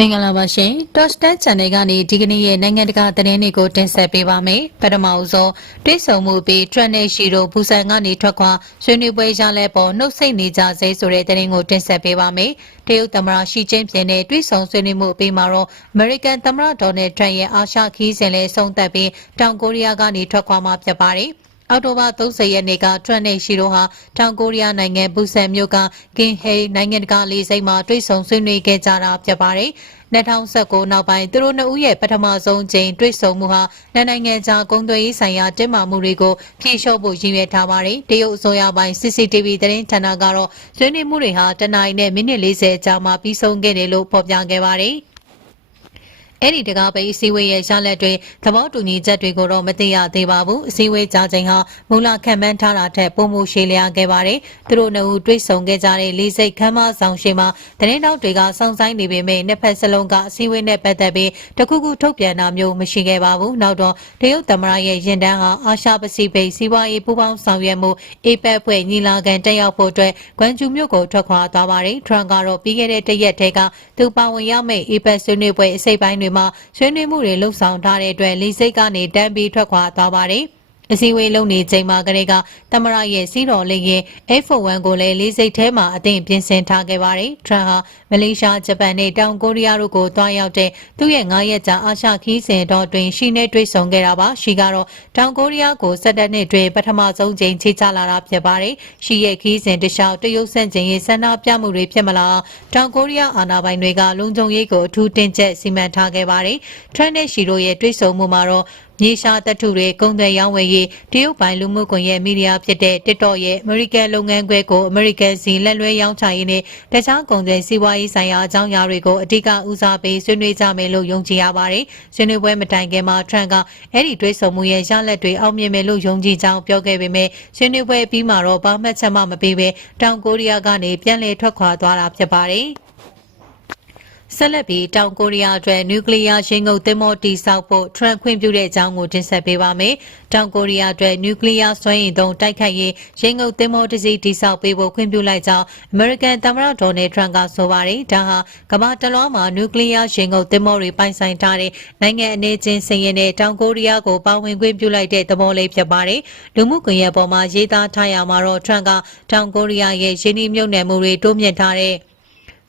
မင်္ဂလာပါရှင် Top Star Channel ကနေဒီကနေ့ရဲ့နိုင်ငံတကာသတင်းတွေကိုတင်ဆက်ပေးပါမယ်ပထမအဆုံးတွိဆုံမှုပြီး Trend နဲ့ရှိတို့ဘူဆန်ကနေထွက်ခွာဆွေးနွေးပွဲရလဲပေါ်နှုတ်ဆက်နေကြစေဆိုတဲ့သတင်းကိုတင်ဆက်ပေးပါမယ်တရုတ်သမ္မတရှီကျင်းပြင်းနဲ့တွိဆုံဆွေးနွေးမှုအပြီးမှာတော့ American သမ္မတဒေါ်နယ်ထရန့်ရဲ့အာရှခီးစဉ်လည်းဆုံးသက်ပြီးတောင်ကိုရီးယားကနေထွက်ခွာမှာဖြစ်ပါတယ် အောက်တိုဘာ30ရက်နေ့ကထရန့်နဲ့ရှီရိုဟာတောင်ကိုရီးယားနိုင်ငံဘူဆန်မြို့ကကင်ဟေးနိုင်ငံတကာလေဆိပ်မှာတွေ့ဆုံဆွေးနွေးခဲ့ကြတာဖြစ်ပါတယ်။2019နောက်ပိုင်းသူတို့နှစ်ဦးရဲ့ပထမဆုံးချိန်တွေ့ဆုံမှုဟာနှစ်နိုင်ငံကြားကုန်သွယ်ရေးဆိုင်ရာတင်းမာမှုတွေကိုဖြေလျှော့ဖို့ရည်ရွယ်ထားပါတယ်။တရုတ်အစိုးရပိုင်း CCTV သတင်းဌာနကတော့ဆွေးနွေးမှုတွေဟာတနင်္လာနေ့နဲ့မိနစ်40ကြာမှပြီးဆုံးခဲ့တယ်လို့ဖော်ပြခဲ့ပါတယ်။ အဲ့ဒီတကားပိတ်အစည်းအဝေးရဲ့ရလက်တွေသဘောတူညီချက်တွေကိုတော့မသိရသေးပါဘူးအစည်းအဝေးကြားချိန်ဟာမူလခံမှန်းထားတာထက်ပုံမှုရှည်လျားခဲ့ပါတယ်သူတို့နှစ်ဦးတွေ့ဆုံခဲ့ကြတဲ့လေးစိတ်ခမ်းမဆောင်ရှိမှာသတင်းတောက်တွေကစောင့်ဆိုင်နေပေမဲ့နှစ်ဖက်စလုံးကအစည်းအဝေးနဲ့ပတ်သက်ပြီးတခုခုထုတ်ပြန်တာမျိုးမရှိခဲ့ပါဘူးနောက်တော့တရုတ်သမ္မတရဲ့ရင်တန်းဟာအာရှပစိဖိတ်စီးပွားရေးပူးပေါင်းဆောင်ရွက်မှု APEC ဖွဲ့ညီလာခံတက်ရောက်ဖို့အတွက်ကွမ်ဂျူမြို့ကိုထွက်ခွာသွားပါတယ်ထရန့်ကတော့ပြီးခဲ့တဲ့တရက်တည်းကသူပါဝင်ရမယ့် APEC ဆွေးနွေးပွဲအစိပ်ပိုင်းတွေမှာဆွေးနွေးမှုတွေလှုပ်ဆောင်ထားတဲ့အတွက်လေးစိတ်ကနေတန်းပြီးထွက်ခွာသွားပါတယ်။ အစည်းအဝေးလုပ်နေချိန်မှာကလေးကသမရရဲ့စီးတော်လေးရင် F1 ကိုလည်းလေးစိတ်ထဲမှာအသင့်ပြင်ဆင်ထားခဲ့ပါတယ်။ထရန်ဟာမလေးရှားဂျပန်နဲ့တောင်ကိုရီးယားတို့ကိုတွားရောက်တဲ့သူ့ရဲ့9ရက်ကြာအာရှခီးစဉ်တော်တွင်ရှီနဲ့တွေ့ဆုံခဲ့တာပါ။ရှီကတော့တောင်ကိုရီးယားကိုစက်တက်နှစ်တွင်ပထမဆုံးချိန်ချေချလာတာဖြစ်ပါတယ်။ရှီရဲ့ခီးစဉ်တခြားတရုတ်ဆန့်ကျင်ရေးဆန္ဒပြမှုတွေဖြစ်မလားတောင်ကိုရီးယားအာဏာပိုင်တွေကလုံခြုံရေးကိုအထူးတင်ကျပ်စီမံထားခဲ့ပါတယ်။ထရန်နဲ့ရှီတို့ရဲ့တွေ့ဆုံမှုမှာတော့ မြေရှားတပ်ထုတွေကုန်သွယ်ရောင်းဝယ်ရေးတရုတ်ပိုင်းလူမှုကွန်ရက်မီဒီယာဖြစ်တဲ့ TikTok ရဲ့အမေရိကန်လုပ်ငန်းခွဲကိုအမေရိကန်စီလက်လွဲရောင်းချရေးနဲ့တခြားကုန်သွယ်စီးပွားရေးဆိုင်ရာအကြောင်းအရာတွေကိုအဓိကဦးစားပေးဆွေးနွေးကြမယ်လို့ယုံကြည်ရပါတယ်။ဆွေးနွေးပွဲမတိုင်ခင်မှာထရန့်ကအဲ့ဒီတွေးဆုံမှုရဲ့ရလဒ်တွေအောင်မြင်မယ်လို့ယုံကြည်ကြောင်းပြောခဲ့ပေမဲ့ဆွေးနွေးပွဲပြီးမှတော့ဘာမှချက်မှမပေးဘဲတောင်ကိုရီးယားကနေပြန်လည်ထွက်ခွာသွားတာဖြစ်ပါတယ်။ ဆက်လက်ပြီးတောင်ကိုရီးယားအတွက်နျူကလ িয়ার ရင်ငုပ်သင်္ဘောတိစောက်ဖို့ထရန့်ခွင့်ပြုတဲ့အကြောင်းကိုတင်ဆက်ပေးပါမယ်။တောင်ကိုရီးယားအတွက်နျူကလ িয়ার စွမ်းရည်သုံးတိုက်ခိုက်ရေးရင်ငုပ်သင်္ဘောတစ်စီးတိစောက်ပေးဖို့ခွင့်ပြုလိုက်ကြောင်းအမေရိကန်သမ္မတဒေါ်နယ်ထရန့်ကဆိုပါတယ်။ဒါဟာကမ္ဘာတလွှားမှာနျူကလ িয়ার ရင်ငုပ်သင်္ဘောတွေပိုင်ဆိုင်ထားတဲ့နိုင်ငံအနေချင်းစင်ရင်နဲ့တောင်ကိုရီးယားကိုပါဝင်ခွင့်ပြုလိုက်တဲ့သဘောလေးဖြစ်ပါတယ်။လူမှုကွန်ရက်ပေါ်မှာရေးသားထားရမှာတော့ထရန့်ကတောင်ကိုရီးယားရဲ့ရင်းနှီးမြှုပ်နှံမှုတွေတိုးမြင့်ထားတဲ့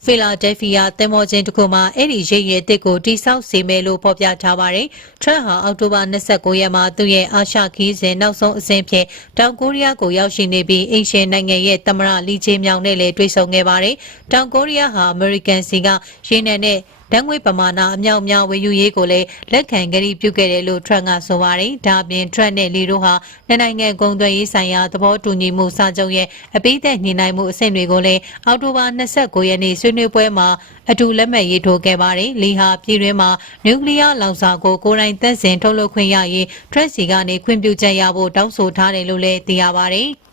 ဖီလာဒဲဖီယာသင်္ဘောချင်းတစ်ခုမှာအဲ့ဒီရိပ်ရည်တစ်ကိုတိစောက်စေမယ်လို့ဖော်ပြထားပါတယ်။ထရန့်ဟာအောက်တိုဘာ29ရက်မှာသူ့ရဲ့အာရှခီးစဉ်နောက်ဆုံးအဆင့်ဖြင့်တောင်ကိုရီးယားကိုရောက်ရှိနေပြီးအိမ်ရှင်နိုင်ငံရဲ့သမ္မတလီချေမြောင်နဲ့လည်းတွေ့ဆုံခဲ့ပါတယ်။တောင်ကိုရီးယားဟာအမေရိကန်စီကရင်းနှံတဲ့ ဓာတ်ငွေပမာဏအမြောက်အများဝယ်ယူရေးကိုလည်းလက်ခံကြိပြုခဲ့တယ်လို့ထရန့်ကဆိုပါတယ်။ဒါအပြင်ထရန့်နဲ့လီတို့ဟာနှစ်နိုင်ငံကုန်သွယ်ရေးဆိုင်ရာသဘောတူညီမှုစာချုပ်ရဲ့အပိသက်ညှိနှိုင်းမှုအဆင့်တွေကိုလည်းအောက်တိုဘာ29ရက်နေ့ဆွေးနွေးပွဲမှာအတူလက်မှတ်ရေးထိုးခဲ့ပါတယ်။လီဟာပြည်တွင်းမှာနျူကလ িয়ার လောင်စာကိုကိုယ်တိုင်သက်စင်ထုတ်လုပ်ခွင့်ရရေးထရက်စီကနေခွင့်ပြုချက်ရဖို့တောင်းဆိုထားတယ်လို့လည်းသိရပါတယ်။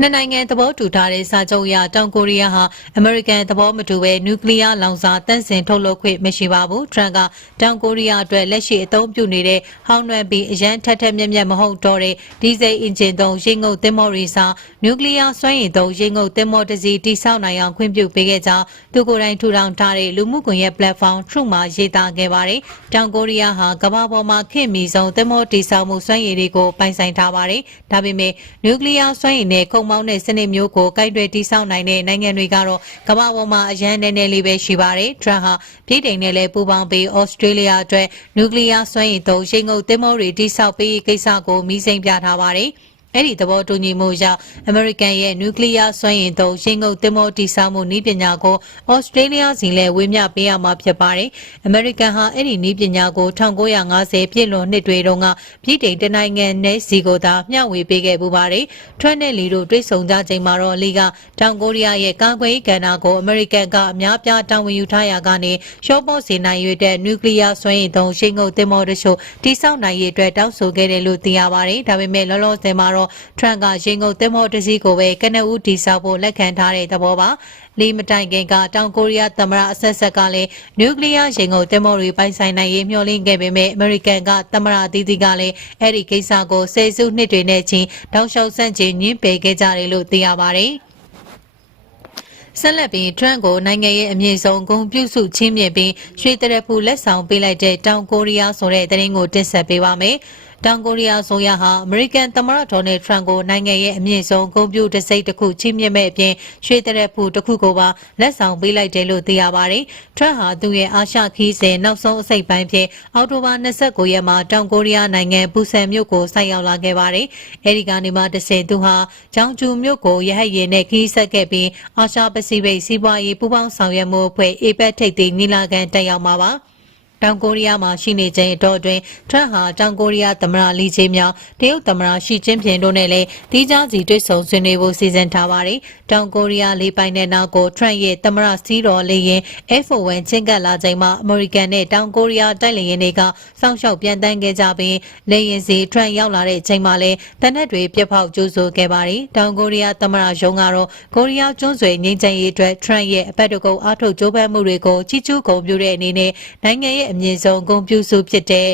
နှစ်နိုင်ငံသဘောတူထားတဲ့စာချုပ်အရတောင်ကိုရီးယားဟာအမေရိကန်သဘောမတူဘဲနျူကလ িয়ার လောင်စာတန့်စင်ထုတ်လုပ်ခွင့်မရှိပါဘူး။ထရန့်ကတောင်ကိုရီးယားအတွက်လက်ရှိအသုံးပြုနေတဲ့ဟောင်းနွယ်ပြီးအရန်ထက်ထက်မြက်မြက်မဟုတ်တော့တဲ့ဒီဇယ်အင်ဂျင်သုံးရေငုပ်သင်္ဘောတွေစာနျူကလ িয়ার စွမ်းရည်သုံးရေငုပ်သင်္ဘောတစ်စီးတိစောက်နိုင်အောင်ခွင့်ပြုပေးခဲ့ကြောင်းသူကိုယ်တိုင်ထူထောင်ထားတဲ့လူမှုကွန်ရက် platform True မှာရေးသားခဲ့ပါတယ်။တောင်ကိုရီးယားဟာကမ္ဘာပေါ်မှာခင်မီဆုံးသင်္ဘောတိစောက်မှုစွမ်းရည်တွေကိုပိုင်ဆိုင်ထားပါတယ်။ဒါပေမဲ့နျူကလ িয়ার စွမ်းရည်နဲ့ခုံ မောင်းတဲ့စနစ်မျိုးကိုကိုက်တွယ်တိစောက်နိုင်တဲ့နိုင်ငံတွေကတော့ကမ္ဘာပေါ်မှာအရန်နည်းနည်းလေးပဲရှိပါတယ်။ထရန့်ဟာပြည်တိုင်နဲ့လည်းပူးပေါင်းပြီးဩစတြေးလျအတွက်နျူကလ িয়ার စွမ်းရည်သုံးရိတ်ငုပ်သင်္ဘောတွေတိစောက်ပေးကိစ္စကိုမိစိမ့်ပြထားပါတယ်။ အဲ့ဒီသဘောတူညီမှုကြောင့်အမေရိကန်ရဲ့နျူကလ িয়ার စွမ်းရည်သုံးရင်ငုပ်သင်္ဘောတိစောက်မှုနည်းပညာကိုဩစတြေးလျစီလဲဝေမျှပေးရမှာဖြစ်ပါတယ်။အမေရိကန်ဟာအဲ့ဒီနည်းပညာကို1950ပြည့်လွန်နှစ်တွေတုန်းကပြည်တိန်တနိုင်ငံနဲ့စီကိုသာမျှဝေပေးခဲ့ပူပါတယ်။ထွက်နဲ့လီတို့တွေ့ဆုံကြချိန်မှာတော့လီကတောင်ကိုရီးယားရဲ့ကာကွယ်ရေးကဏ္ဍကိုအမေရိကန်ကအများပြားတာဝန်ယူထားရာကနေရှော့ပေါ့စေနိုင်ရတဲ့နျူကလ িয়ার စွမ်းရည်သုံးရင်ငုပ်သင်္ဘောတချို့တိစောက်နိုင်ရေးအတွက်တောင်းဆိုခဲ့တယ်လို့သိရပါတယ်။ဒါပေမဲ့လောလောဆယ်မှာတော့ ာ့ထရန့်ကရင်ငုပ်သင်္ဘောတစ်စီးကိုပဲကနဦးတီဆောက်ဖို့လက်ခံထားတဲ့သဘောပါလီမတိုင်ခင်ကတောင်ကိုရီးယားသမ္မတအဆက်ဆက်ကလည်းနျူကလ িয়ার ရင်ငုပ်သင်္ဘောတွေပိုင်ဆိုင်နိုင်ရေးမျှော်လင့်ခဲ့ပေမဲ့အမေရိကန်ကသမ္မတအသီးသီးကလည်းအဲ့ဒီကိစ္စကိုဆယ်စုနှစ်တွေနဲ့ချင်းတောင်လျှောက်ဆန့်ကျင်ညှင်းပယ်ခဲ့ကြတယ်လို့သိရပါတယ်ဆက်လက်ပြီး Trump ကိုနိုင်ငံရဲ့အမြင့်ဆုံးဂုဏ်ပြုစုချင်းမြင့်ပြီးရွှေတရက်ဖူလက်ဆောင်ပေးလိုက်တဲ့တောင်ကိုရီးယားဆိုတဲ့သတင်းကိုတင်ဆက်ပေးပါမယ်။ တောင်ကိုရီးယားဆိုရဟာအမေရိကန်သမ္မတဒေါ်နယ်ထရန့်ကိုနိုင်ငံရဲ့အမြင့်ဆုံးဂုဏ်ပြုတစိမ့်တစ်ခုချီးမြှင့်မဲ့အပြင်ရွှေတရက်ဖူတစ်ခုကိုပါလက်ဆောင်ပေးလိုက်တယ်လို့သိရပါတယ်။ထရန့်ဟာသူ့ရဲ့အာရှခီးစဉ်နောက်ဆုံးအစိတ်ပိုင်းဖြစ်အောက်တိုဘာ29ရက်မှာတောင်ကိုရီးယားနိုင်ငံပူဆန်မြို့ကိုဆိုက်ရောက်လာခဲ့ပါတယ်။အဲဒီကနေမှတဆင်သူဟာဂျောင်ဂျူမြို့ကိုရဟတ်ယာဉ်နဲ့ခီးဆက်ခဲ့ပြီးအာရှပစိဖိတ်စီးပွားရေးပူးပေါင်းဆောင်ရွက်မှုအဖွဲ့ APEC ထိပ်သီးညီလာခံတက်ရောက်မှာပါ။ တောင်ကိုရီးယားမှာရှိနေချိန်အတော့အတွင်းထရန့်ဟာတောင်ကိုရီးယားသမ္မတလီဂျေမြောင်တရုတ်သမ္မတရှီကျင်းပင်တို့နဲ့လည်းတီးခြားစီတွေ့ဆုံဆွေးနွေးဖို့စီစဉ်ထားပါတယ်။တောင်ကိုရီးယားလေးပိုင်တဲ့နောက်ကိုထရန့်ရဲ့သမ္မတစီးတော်လေးရင် F1 ချင်းကပ်လာချိန်မှာအမေရိကန်နဲ့တောင်ကိုရီးယားတိုက်လေယာဉ်တွေကစောင့်ရှောက်ပြန်တန်းခဲ့ကြပြီးလေယာဉ်စီထရန့်ရောက်လာတဲ့ချိန်မှာလည်းတနက်တွေပြက်ဖောက်ကြိုးဆိုခဲ့ပါတယ်။တောင်ကိုရီးယားသမ္မတရုံးကတော့ကိုရီးယားကျွန်းဆွယ်ငြိမ်းချမ်းရေးအတွက်ထရန့်ရဲ့အပတ်တကုတ်အားထုတ်ကြိုးပမ်းမှုတွေကိုချီးကျူးဂုဏ်ပြုတဲ့အနေနဲ့နိုင်ငံရဲ့အမြင့်ဆုံးဂုဏ်ပြုစုဖြစ်တဲ့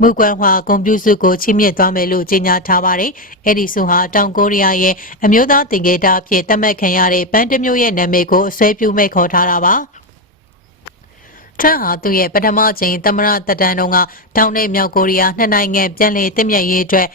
မူကွမ်ဟွာကွန်ပျူတာကိုချီးမြှင့်သွားမယ်လို့ကြေညာထားပါတယ်။အဲ့ဒီဆိုဟာတောင်ကိုရီးယားရဲ့အမျိုးသားတင်ကေတာအဖြစ်သတ်မှတ်ခံရတဲ့ပန်းတမျိုးရဲ့နာမည်ကိုအစွဲပြုမိတ်ခေါ်ထားတာပါ။ထရန့်ဟာသူ့ရဲ့ပထမကြိမ်သမ္မတတက်တန်းတုန်းကတောင်နဲ့မြောက်ကိုရီးယားနှစ်နိုင်ငံပြန်လည်တည်မြဲရေးအတွက်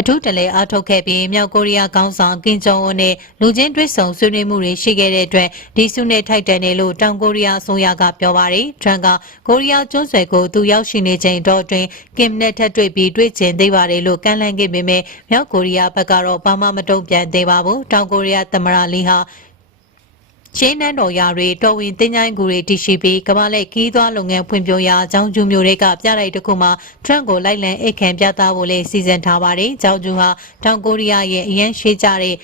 အထူးတလဲအားထုတ်ခဲ့ပြီးမြောက်ကိုရီးယားခေါင်းဆောင်ကင်ဂျုံအွန်နဲ့လူချင်းတွေ့ဆုံဆွေးနွေးမှုတွေရှိခဲ့တဲ့အတွက်ဒီစုနဲ့ထိုက်တန်တယ်လို့တောင်ကိုရီးယားအစိုးရကပြောပါတယ်။ထရန်ကကိုရီးယားကျွန်းဆွယ်ကိုသူရောက်ရှိနေချိန်တော့တွင်ကင်နဲ့ထပ်တွေ့ပြီးတွေ့ကျင်သေးပါတယ်လို့ကန့်လန့်ခဲ့ပေမဲ့မြောက်ကိုရီးယားဘက်ကတော့ဘာမှမတုံ့ပြန်သေးပါဘူး။တောင်ကိုရီးယားသမ္မတလီဟာ ချင်းနန်းတော်ရာတွေတော်ဝင်တင်ချိုင်းကူတွေတရှိပြီးကမ္ဘာလက်ခီးသွွားလုပ်ငန်းဖွံ့ဖြိုးရာအကြောင်းကျူမျိုးတွေကပြလိုက်တစ်ခုမှာထရန့်ကိုလိုက်လံအိတ်ခံပြသဖို့လည်းစီစဉ်ထားပါတယ်။ကြောင်ကျူဟာတောင်ကိုရီးယားရဲ့အရန်ရှိကြတဲ့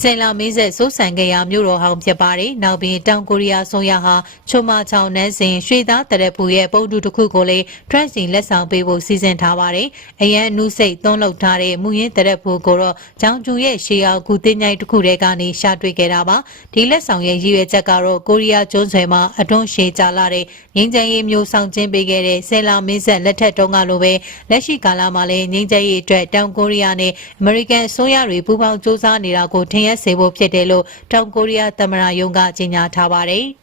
ဆယ်လာမင်းဆက်စိုးစံကြရာမြို့တော်ဟောင်းဖြစ်ပါတယ်။နောက်ပြီးတောင်ကိုရီးယားဆိုရဟာချိုမာချောင်နန်းစဉ်ရွှေသားတရက်ပူရဲ့ပုံတူတစ်ခုကိုလည်း Trent စီလက်ဆောင်ပေးဖို့စီစဉ်ထားပါတယ်။အရန်အနုစိတ်သွန်းလောက်ထားတဲ့မူရင်းတရက်ပူကိုတော့ဂျောင်ကျူရဲ့ရှေးအောင်ကူတင်ញိုင်တစ်ခုတည်းကနေရှာတွေ့ခဲ့တာပါ။ဒီလက်ဆောင်ရဲ့ရည်ရွယ်ချက်ကတော့ကိုရီးယားကျွန်းဆွယ်မှာအတွန်းရှည်ကြလာတဲ့ငင်းချမ်းရေးမျိုးဆောင်ခြင်းပေးခဲ့တဲ့ဆယ်လာမင်းဆက်လက်ထက်တုန်းကလိုပဲလက်ရှိကာလမှာလည်းငင်းချမ်းရေးအတွက်တောင်ကိုရီးယားနဲ့အမေရိကန်အစိုးရတွေပူးပေါင်းစူးစမ်းနေတာကိုထင်ရစေဖို့ဖြစ်တယ်လို့တောင်ကိုရီးယားသမ္မတရုံးကကြေညာထားပါတယ်။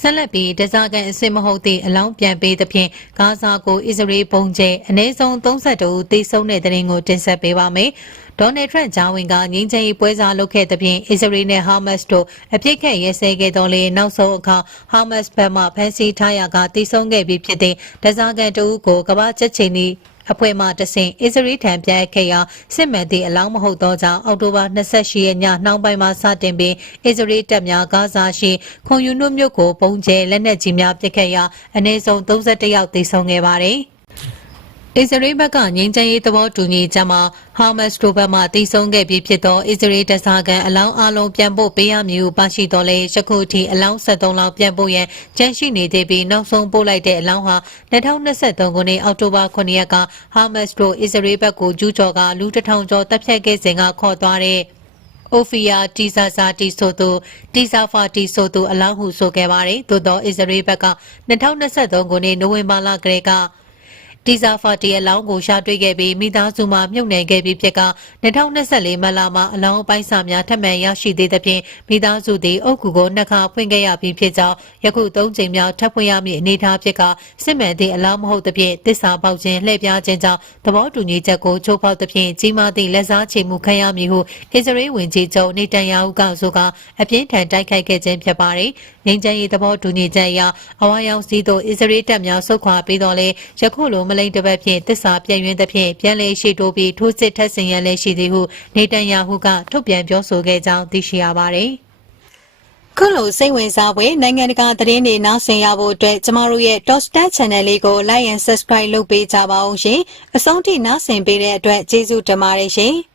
ဆက်လက်ပြီးဒဇာကန်အစစ်မဟုတ်သည့်အလောင်းပြန်ပေးသဖြင့်ဂါဇာကိုအစ္စရေးပုံကျဲအနည်းဆုံး32ဦးသေဆုံးတဲ့တဲ့ရင်ကိုတင်ဆက်ပေးပါမယ်။ဒေါ်နယ်ထရန့်ဂျာဝင်ကငင်းချင်ရေးပွဲစားလုပ်ခဲ့တဲ့ပြင်အစ္စရေးနဲ့ဟာမတ်စ်တို့အပြစ်ခတ်ရဲစဲခဲ့တော်လေနောက်ဆုံးအခါဟာမတ်စ်ဘက်မှဖမ်းဆီးထားရာကတိဆုံးခဲ့ပြီးဖြစ်တဲ့ဒဇာကန်တဦးကိုကမ္ဘာချက်ချင်းဤ အဖွဲ့မှတဆင့်အစ္စရေးထံပြန်အပ်ခဲ့ရာစစ်မှန်သည့်အလောင်းမဟုတ်သောကြောင့်အောက်တိုဘာ28ရက်ညနှောင်းပိုင်းမှာစတင်ပြီးအစ္စရေးတပ်များဂါဇာရှိခွန်ယူနုမြို့ကိုပုံကျဲလက်နက်ကြီးများပစ်ခတ်ရာအနည်းဆုံး31ယောက်သေဆုံးခဲ့ပါတယ်။ အစ္စရေးဘက်ကငြိမ်းချမ်းရေးသဘောတူညီချက်မှာဟာမတ်စ်တို့ဘက်မှတည်ဆုံခဲ့ပြီးဖြစ်သောအစ္စရေးတပ်သားကန်အလောင်းအလုံးပြန်ပို့ပေးရမည်ဟုပါရှိတော်လဲယခုထိအလောင်း73လောင်းပြန်ပို့ရန်ကြန့်ရှိနေသေးပြီးနောက်ဆုံးပို့လိုက်တဲ့အလောင်းဟာ2023ခုနှစ်အောက်တိုဘာ9ရက်ကဟာမတ်စ်တို့အစ္စရေးဘက်ကိုကျူးကျော်ကလူတစ်ထောင်ကျော်တပ်ဖြတ်ခဲ့စဉ်ကခေါ်သွားတဲ့အိုဖီယာတီဇာဇာတီဆိုသူတီဇာဖာတီဆိုသူအလောင်းဟုဆိုခဲ့ပါတယ်သို့သောအစ္စရေးဘက်က2023ခုနှစ်နိုဝင်ဘာလကလေးက တီဇာဖာတီအလောင်းကိုရှာတွေ့ခဲ့ပြီးမိသားစုမှမြုပ်နှံခဲ့ပြီးဖြစ်က2024မလမှာအလောင်းအပိုင်းစာများထပ်မံရရှိသေးသဖြင့်မိသားစုသည်အုတ်ကူကိုနှစ်ခါဖွင့်ခဲ့ရပြီးဖြစ်ကြောင်းယခုသုံးချိန်မြောက်ထပ်ဖွင့်ရမည့်အနေအထားဖြစ်ကစစ်မှန်သည့်အလောင်းမဟုတ်သဖြင့်တစ္ဆာပေါက်ခြင်းလှည့်ပြားခြင်းကြောင့်သဘောတူညီချက်ကိုချိုးဖောက်သဖြင့်ကြီးမားသည့်လက်စားချေမှုခံရမည်ဟုအစ္စရေးဝန်ကြီးချုပ်နေတန်ယာဟုကဆိုကအပြင်းထန်တိုက်ခိုက်ခဲ့ခြင်းဖြစ်ပါတယ်။ငင်းချမ်းရေးသဘောတူညီချက်အရအဝါရောင်စီးသို့အစ္စရေးတပ်များဆုတ်ခွာပြီးတော့လေယခုလိုမလိမ့်တစ်ပတ်ဖြင့်တစ္ဆာပြည့်ရင်းသဖြင့်ပြန်လည်ရှိတိုးပြီးထိုးစစ်ထက်ဆင်ရန်လည်းရှိသည်ဟုနေတန်ယာဟုကထုတ်ပြန်ပြောဆိုခဲ့ကြောင်းသိရှိရပါတယ်။ခုလိုစိတ်ဝင်စားဖွယ်နိုင်ငံတကာသတင်းတွေနားဆင်ရဖို့အတွက်ကျမတို့ရဲ့ Top Star Channel လေးကို Like and Subscribe လုပ်ပေးကြပါဦးရှင်။အဆုံးထိနားဆင်ပေးတဲ့အတွက်ကျေးဇူးတင်ပါတယ်ရှင်။